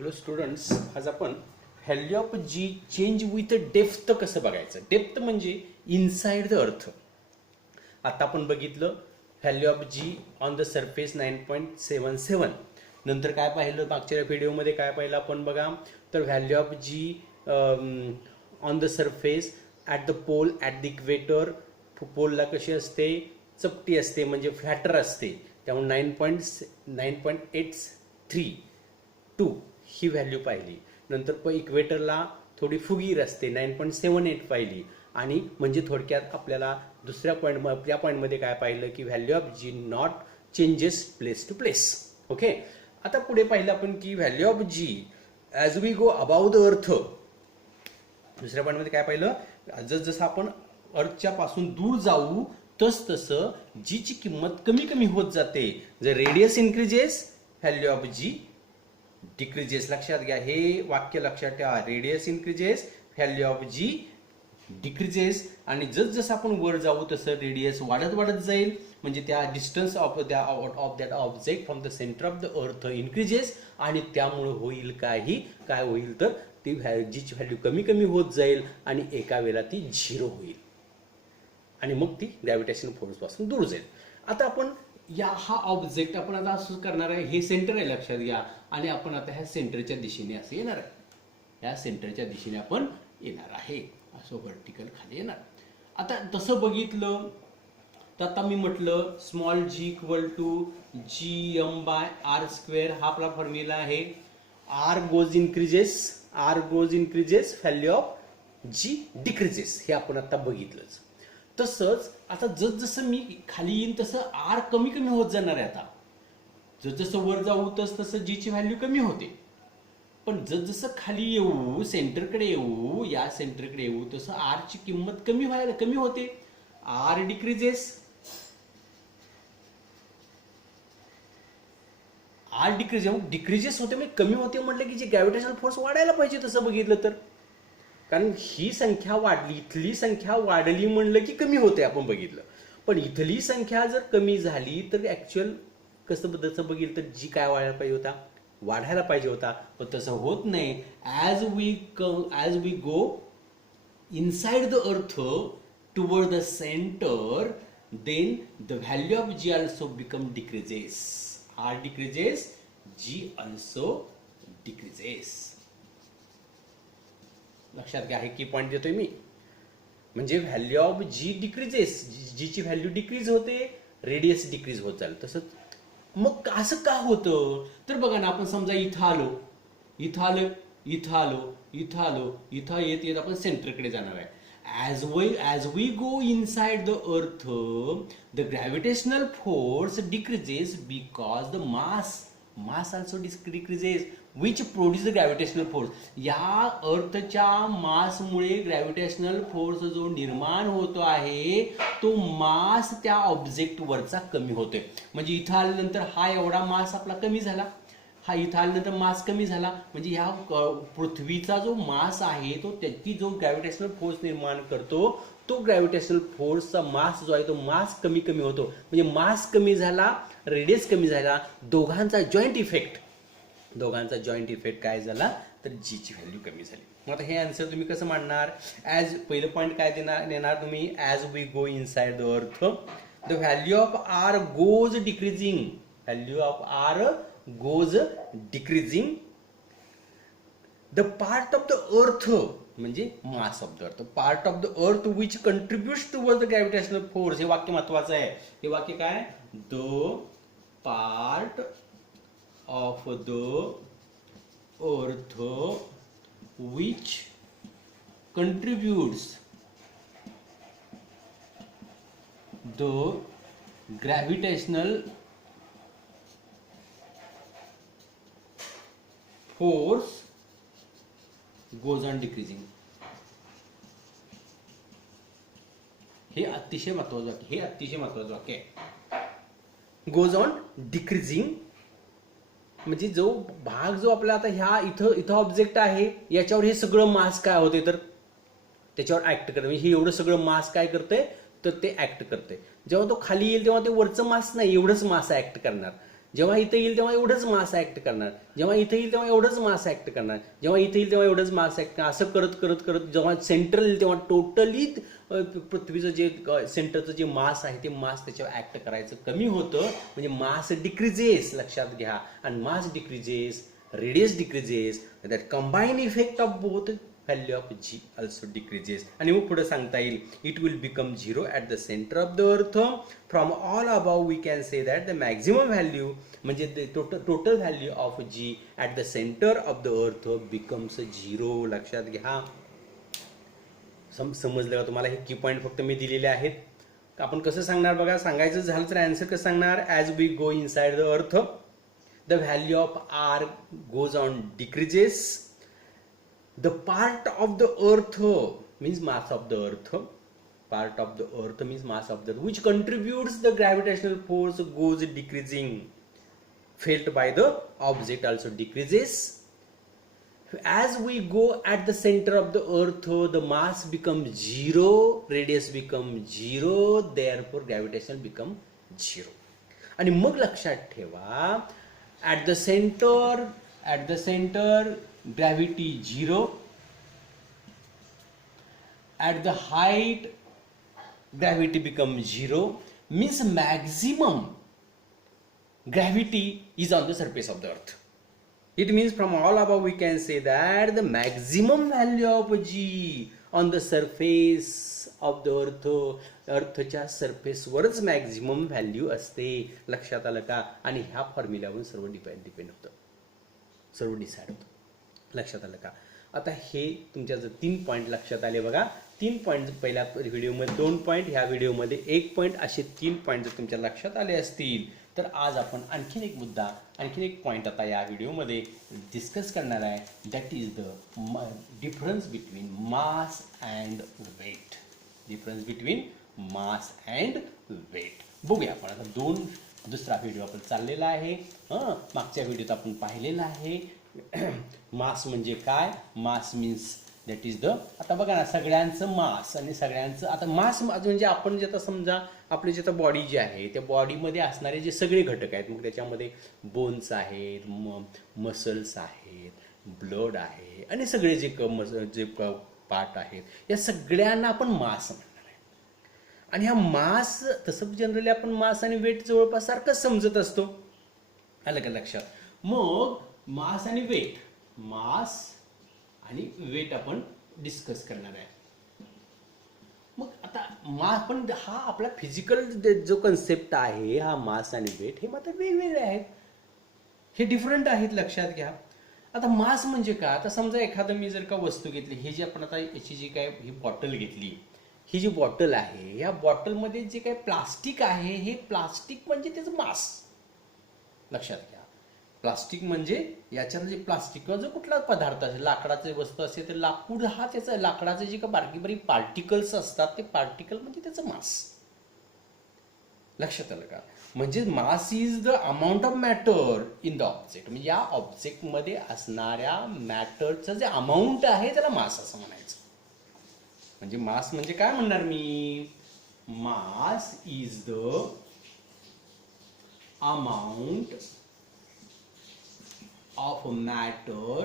Hello students, आज आपण value of G change with depth कसं बघायचं. डेप्थ म्हणजे इनसाइड द अर्थ. आता आपण बघितलं value of G on the surface 9.77. नंतर काय पाहिलं मागच्या व्हिडिओमध्ये, काय पाहिलं आपण बघा, तर value of G on the surface at the pole at the equator. पोलला कशी असते, चपटी असते म्हणजे फ्लॅटर असते, त्यामुळे 9.83 ही व्हॅल्यू पाहिली. नंतर इक्वेटरला थोडी फुगीर असते, 9.78 पाहिली. आणि म्हणजे थोडक्यात आपल्याला दुसऱ्या या पॉईंटमध्ये काय पाहिलं की value of G not changes place to place. Okay, आता पुढे पाहिलं आपण की value of G as we go above the earth. दुसऱ्या पॉईंटमध्ये काय पाहिलं, जसं आपण अर्थच्या पासून दूर जाऊ तसं जीची किंमत कमी कमी होत जाते. जर radius increases value of G decreases. लक्षात घ्या, हे वाक्य लक्षात ठेवा. Radius increases value of G decreases. आणि जसं आपण वर जाऊ तसं रेडियस वाढत वाढत जाईल, म्हणजे त्या distance of that object from the centre of the अर्थ इन्क्रीजेस. आणि त्यामुळे होईल काय होईल तर ती जीची व्हॅल्यू कमी कमी होत जाईल आणि एका वेळेला ती 0 होईल आणि मग ती ग्रॅव्हिटेशन फोर्स पासून दूर जाईल. आता आपण हा ऑब्जेक्ट आपण आता असं करणार आहे, हे सेंटर आहे लक्षात घ्या, आणि आपण आता ह्या सेंटरच्या दिशेने असं येणार आहे. ह्या सेंटरच्या दिशेने आपण येणार आहे, असं व्हर्टिकल खाली येणार. आता तसं बघितलं तर आता मी म्हटलं small G equal to GM/r². हा आपला फॉर्म्युला आहे. R goes increases value of G decreases. हे आपण आता बघितलंच. तसंच आता जसं मी खाली येईन तसं आर कमी कमी होत जाणार आहे. आता जसं वर जाऊ तसं जीची व्हॅल्यू कमी होते. पण जसं खाली येऊ, सेंटरकडे येऊ, या सेंटरकडे येऊ, तसं आरची किंमत कमी होते. आर डिक्रीजेस होते, म्हणजे कमी होते म्हटलं की जे ग्रॅव्हिटेशनल फोर्स वाढायला पाहिजे तसं बघितलं तर. कारण ही संख्या वाढली, इथली संख्या वाढली म्हणलं की कमी होते आपण बघितलं. पण इथली संख्या जर कमी झाली तर ऍक्च्युअल कसं बघितलं तर जी काय वाढायला पाहिजे होता. पण तसं होत नाही. As we go inside the earth toward the centre, then the value of G also become decreases. R decreases, G also decreases. लक्षात घ्या, हे की पॉईंट देतोय मी. म्हणजे व्हॅल्यू ऑफ जी डिक्रीजेस, जीची व्हॅल्यू डिक्रीज होते, रेडियस डिक्रीज होत चालेल. तसंच मग असं का होतं तर बघा ना, आपण समजा इथं आलो, इथं येत आपण सेंटरकडे जाणार आहे. As we go inside the earth, the gravitational force decreases because the mass also decreases which produce the gravitational force. या अर्थच्या मासमुळे ग्रॅव्हिटेशनल फोर्स जो निर्माण होतो आहे तो मास त्या ऑब्जेक्ट वरचा कमी होतोय. म्हणजे इथं आल्यानंतर हा एवढा मास आपला कमी झाला, हा इथं आल्यानंतर मास कमी झाला. म्हणजे ह्या पृथ्वीचा जो मास आहे तो त्याची जो ग्रॅव्हिटेशनल फोर्स निर्माण करतो, तो ग्रॅव्हिटेशनल फोर्सचा मास जो आहे तो मास कमी कमी होतो. म्हणजे मास कमी झाला, रेडियस कमी झाला, दोघांचा जॉईंट इफेक्ट काय झाला तर जीची व्हॅल्यू कमी झाली. मग आता हे आन्सर तुम्ही कसं मांडणार. पहिलं पॉईंट काय देणार तुम्ही, as we go inside the earth, the value of R goes decreasing, the part of the earth म्हणजे mass of the earth, part of the earth which contributes towards the gravitational force. हे वाक्य महत्वाचं आहे. हे वाक्य काय, the part of the earth which contributes the gravitational force goes on decreasing. हे अतिशय महत्वाचं वाक्य आहे. गोज ऑन डिक्रीजिंग म्हणजे जो भाग जो आपला आता ह्या इथं ऑब्जेक्ट आहे याच्यावर हे सगळं मास काय होते तर त्याच्यावर ऍक्ट करते. म्हणजे हे एवढं सगळं मास काय करते तर ते ऍक्ट करते. जेव्हा तो खाली येईल तेव्हा ते वरचं मास नाही, एवढंच मास ऍक्ट करणार. जेव्हा इथं येईल तेव्हा एवढंच मास ऍक्ट करणार, जेव्हा इथं येईल तेव्हा एवढंच मास ऍक्ट करणार, जेव्हा इथं येईल तेव्हा एवढंच मास ऍक्ट करणार. असं करत करत करत जेव्हा सेंट्रल येईल तेव्हा टोटली पृथ्वीचं जे सेंटरचं जे मास आहे ते मास त्याच्यावर ऍक्ट करायचं कमी होतं, म्हणजे मास डिक्रीजेस, लक्षात घ्या. आणि mass decreases, radius decreases, that combine effect of both value of G also decreases. आणि मग पुढे सांगता येईल it will become zero at the centre of the earth. From all above we can say that the maximum value म्हणजे total value of g at the centre of the earth becomes zero. लक्षात घ्या. समजलं का तुम्हाला? हे की point फक्त मी दिलेले आहेत. आपण कसं सांगणार बघा, सांगायचं झालं तर आन्सर कसं सांगणार, as we go inside the earth the value of R goes on decreases. The part of the earth means mass of the earth. Part of the earth means mass of the earth, which contributes the gravitational force goes decreasing. Felt by the object also decreases. As we go at the center of the earth, the mass becomes zero, radius becomes zero, therefore gravitation becomes zero. आणि मग लक्षात ठेवा, at the center gravity 0, at the height gravity becomes 0, means maximum gravity is on the surface of the earth. It means from all above we can say that the maximum value of G on the surface of the earthच्या सरफेसवरच maximum value असते. लक्षात आलं का? आणि ह्या फॉर्म्युल्यावरून सर्व depend होतं, सर्व डिसाइड होतं. लक्षात आलं का? आता हे तुमच्या जर 3 पॉईंट लक्षात आले बघा. 3 पॉईंट पहिल्या व्हिडिओमध्ये 2 पॉईंट, ह्या व्हिडिओमध्ये 1 पॉईंट, असे 3 पॉईंट जर तुमच्या लक्षात आले असतील तर आज आपण आणखीन एक मुद्दा, आणखीन एक पॉईंट आता या व्हिडिओमध्ये डिस्कस करणार आहे. That is the difference between mass and weight. Difference between mass and weight बघूया आपण. आता दुसरा व्हिडिओ आपण चाललेला आहे. मागच्या व्हिडिओत आपण पाहिलेला आहे मास म्हणजे काय. Mass means that is the, आता बघा ना, सगळ्यांचं मास आणि सगळ्यांचं, आता मास म्हणजे आपण जे आता समजा आपली जे आता बॉडी जी आहे त्या बॉडीमध्ये असणारे जे सगळे घटक आहेत, मग त्याच्यामध्ये बोन्स आहेत, मसल्स आहेत, ब्लड आहे, आणि सगळे जे पार्ट आहेत या सगळ्यांना आपण मास म्हणणार आहे. आणि हा मास तसं जनरली आपण मास आणि वेट जवळपास सारखंच समजत असतो. आलं का लक्षात? मग मास आणि वेट, मास आणि वेट आपण डिस्कस करणार आहे. मग आता पण हा आपला फिजिकल जो कन्सेप्ट आहे, हा मास आणि वेट हे मात्र वेगवेगळे आहेत, हे डिफरंट आहेत. लक्षात घ्या. आता मास म्हणजे काय? आता समजा एखादं मी जर का वस्तू घेतली, हे जी आपण आता याची जी काय ही बॉटल घेतली, ही जी बॉटल आहे, या बॉटलमध्ये जे काही प्लास्टिक आहे, हे प्लास्टिक म्हणजे त्याचं मास. लक्षात घ्या. प्लास्टिक म्हणजे याच्यात जे प्लास्टिक किंवा जो कुठला पदार्थ असेल, लाकडाची वस्तू असेल तर लाकूड हा त्याचा, लाकडाचे जे काही बारकी बारीक पार्टिकल्स असतात ते पार्टिकल म्हणजे त्याचं मास. लक्षात आलं का? म्हणजे mass is the amount of matter in the object. म्हणजे या ऑब्जेक्टमध्ये असणाऱ्या मॅटरचं जे अमाऊंट आहे त्याला मास असं म्हणायचं. म्हणजे मास म्हणजे काय म्हणणार मी? Mass is the amount of matter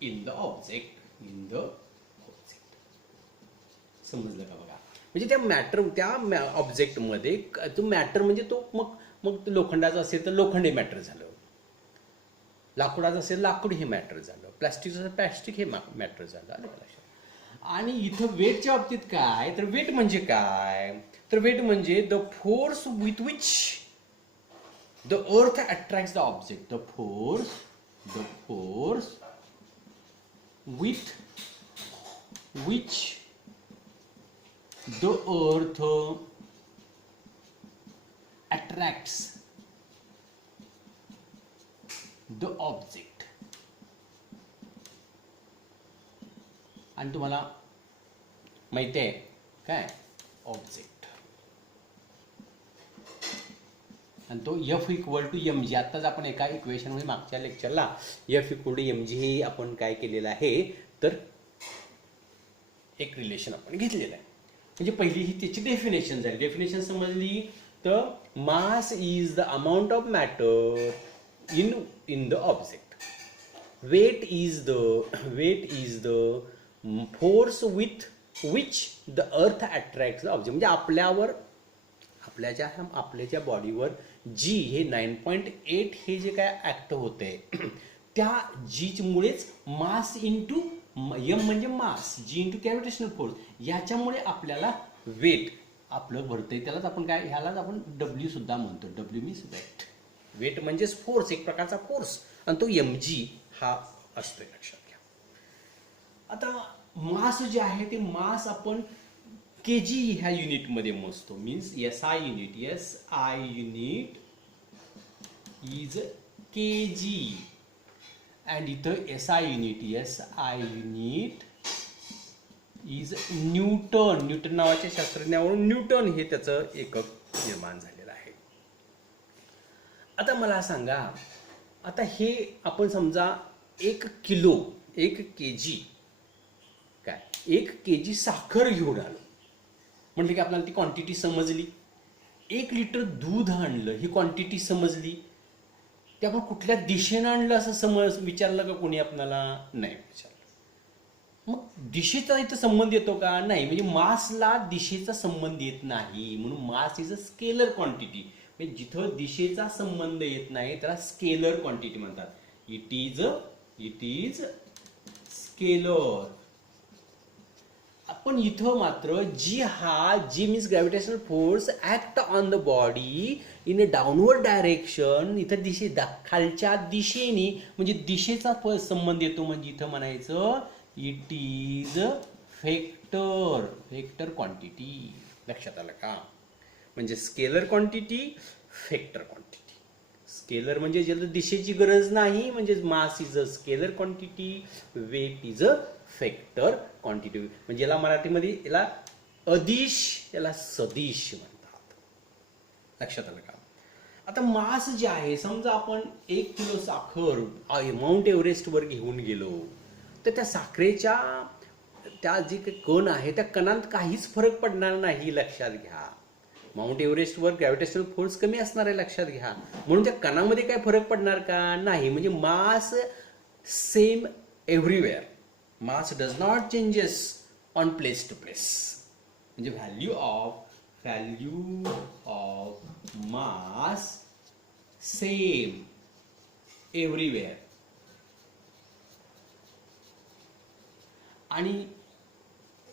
in the object. समजलं का बघा? म्हणजे त्या मॅटर, त्या ऑब्जेक्ट मध्ये तो मॅटर म्हणजे तो मग लोखंडाचा असेल तर लोखंड हे मॅटर झालं, लाकूडाचं असेल लाकूड हे मॅटर झालं, प्लास्टिकचं असेल प्लास्टिक हे मॅटर झालं. आलं का लक्षात? आणि इथं वेटच्या बाबतीत काय, तर वेट म्हणजे काय, तर वेट म्हणजे the force with which the earth attracts the object. The force with which the earth attracts the object. आणि तुम्हाला माहिती आहे काय ऑब्जेक्ट, आणि तो F equal to M G. आत्ताच आपण एका इक्वेशन मध्ये मागच्या लेक्चरला F equal to M G हे आपण काय केलेलं आहे, तर एक रिलेशन आपण घेतलेलं आहे. म्हणजे पहिली ही त्याची डेफिनेशन झाली. डेफिनेशन समजली तर मास is the amount of matter in the object. weight is the force with which the earth attracts the object. म्हणजे आपल्या ज्या बॉडीवर जी हे 9.8 हे जे काय ऍक्ट होते त्या जी मुळेच मास इंटू एम म्हणजे मास, जी इंटू ग्रॅव्हिटेशनल फोर्स, याच्यामुळे आपल्याला वेट आपलं भरतंय. त्यालाच आपण काय, ह्यालाच आपण डब्ल्यू सुद्धा म्हणतो. W means weight. वेट म्हणजेच फोर्स, एक प्रकारचा फोर्स, आणि तो एम जी हा असतोय, लक्षात घ्या. आता मास जे आहे ते मास आपण के जी ह्या युनिटमध्ये मोजतो. Means S I unit is K G, and इथं S I unit is newton. Newton नावाच्या शास्त्रज्ञावरून न्यूटन हे त्याचं एकक निर्माण झालेलं आहे. आता मला सांगा, आता हे आपण समजा 1 kg काय 1 kg साखर घेऊन आलो म्हटलं की आपल्याला ती क्वांटिटी समजली. 1 लिटर दूध आणलं, ही क्वांटिटी समजली. ते आपण कुठल्या दिशेनं आणलं असं विचारलं का कोणी आपल्याला? नाही विचारलं. मग दिशेचा इथं संबंध येतो का? नाही. म्हणजे मासला दिशेचा संबंध येत नाही, म्हणून mass is a scalar quantity. म्हणजे जिथं दिशेचा संबंध येत नाही त्याला स्केलर क्वांटिटी म्हणतात. It is scalar. आपण इथं मात्र g means gravitational force act on the body in a downward direction, इथं खालच्या दिशेने, म्हणजे दिशेचा संबंध येतो. म्हणजे इथं म्हणायचं इट इज वेक्टर क्वांटिटी. लक्षात आलं का? म्हणजे scalar quantity, vector quantity. Scalar म्हणजे ज्याला दिशेची गरज नाही, म्हणजे mass is a scalar quantity, weight is a vector quantity. म्हणजे याला मराठीमध्ये याला अदिश, याला सदिश म्हणतात. लक्षात आलं का? आता मास जे आहे, समजा आपण 1 किलो साखर माउंट एव्हरेस्ट वर घेऊन गेलो, तर त्या साखरेच्या त्या जे कण आहे त्या कणांत काहीच फरक पडणार नाही. लक्षात घ्या. माउंट एव्हरेस्टवर ग्रॅव्हिटेशनल फोर्स कमी असणार आहे, लक्षात घ्या. म्हणून त्या कणामध्ये काय फरक पडणार का? नाही. म्हणजे mass same everywhere. Mass does not changes on place to place. म्हणजे value of mass same everywhere. आणि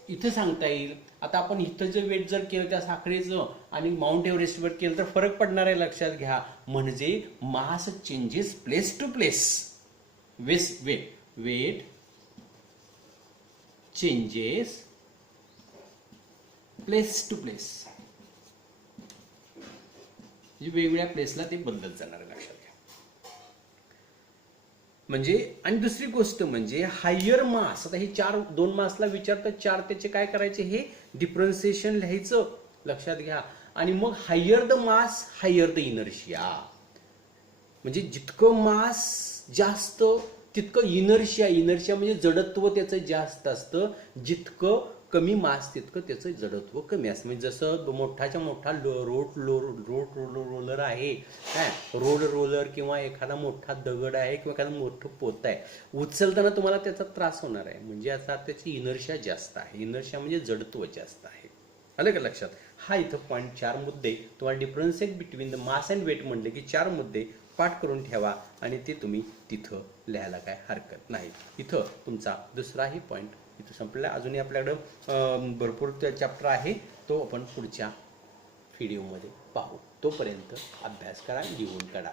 इथं सांगता येईल, आता आपण इथं जर वेट जर केलं त्या साखरेचं आणि माउंट एव्हरेस्टवर केलं तर फरक पडणार आहे, लक्षात घ्या. म्हणजे mass changes place to place. Weight changes place to place. वेगवेगळ्या प्लेसला ते बदलत जाणार आहे, लक्षात घ्या. म्हणजे आणि दुसरी गोष्ट म्हणजे हायर मास. आता हे 2 मासला विचारतात, 4 त्याचे काय करायचे, हे डिफरन्सिएशन लिहायचं, लक्षात घ्या. आणि मग higher the mass higher the inertia. म्हणजे जितकं मास जास्त तितकं इनर्शिया म्हणजे जडत्व त्याचं जास्त असतं. जितकं कमी मास तितकं त्याचं जडत्व कमी असतं. म्हणजे जसं मोठाच्या मोठा रोलर आहे काय, रोड रोलर किंवा एखादा मोठा दगड आहे किंवा एखादं मोठं पोत आहे, उचलताना तुम्हाला त्याचा त्रास होणार आहे. म्हणजे याचा त्याची इनर्शिया जास्त आहे. इनर्शिया म्हणजे जडत्व जास्त आहे. आलं का लक्षात? हा इथं पॉईंट 4 मुद्दे तुम्हाला differentiate between the mass and weight म्हणले की 4 मुद्दे पाठ करून ठेवा आणि ते तुम्ही तिथं लिहायला काय हरकत नाही. इथं तुमचा दुसराही पॉईंट इथं संपलेला. अजूनही आपल्याकडं भरपूर चॅप्टर आहे, तो आपण पुढच्या व्हिडिओमध्ये पाहू. तोपर्यंत अभ्यास करा, लिहून काढा.